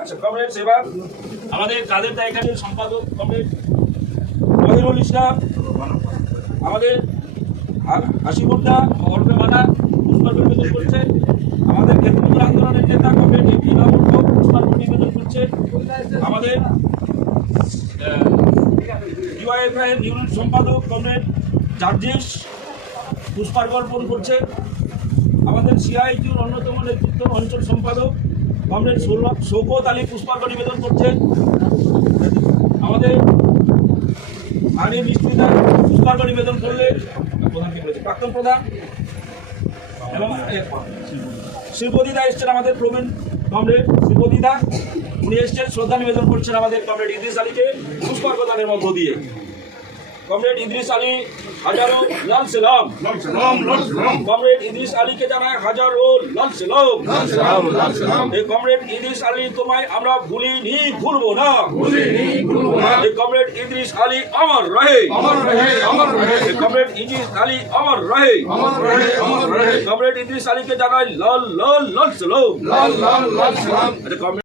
আচ্ছা, কমরেড সেবা আমাদের কাদের একাডেমির সম্পাদক কমরেড মহিরুল ইসলাম, আমাদের হাসিবুল্লাহ অর্পে মানা পুষ্পার্ঘ্য নিবেদন করছে। আমাদের ক্ষেত্রপুর আন্দোলনের নেতা কমরেড পুষ্পার্ঘ্য নিবেদন করছে। আমাদের ডিওয়াইএফআই এর ইউনিট সম্পাদক কমরেড জার্জিস পুষ্পার্ঘ্য অর্পণ করছে। আমাদের সিআইটিউর অন্যতম নেতৃত্ব অঞ্চল সম্পাদক কমরেড শৌকত আলী পুষ্পার্ঘ্য নিবেদন করছে। আমাদের আলী মিস্ত্রিদা পুষ্পার্ঘ্য নিবেদন করলে প্রাক্তন প্রধান এবং শিল্পদিদা এসছেন। আমাদের প্রবীণ কমরেড শিল্পদিদা উনি এসছেন, শ্রদ্ধা নিবেদন করছেন আমাদের কমরেড ইদ্রিস আলীকে পুষ্পার্ঘ্য দানের মধ্য দিয়ে। কমরেড ইদ্রিস আলী হাজারো লাল সেলাম। কমরেড ইদ্রিস আলীকে জানায় হাজারো লাল সেলাম। এই কমরেড ইদ্রিস আলী তোমায় আমরা ভুলিনি, ভুলবো না। এই কমরেড ইদ্রিস আলী অমর রহে। কমরেড ইদ্রিস আলী অমর রহে। কমরেড ইদ্রিস আলীকে জানায় লাল লাল লাল সেলাম।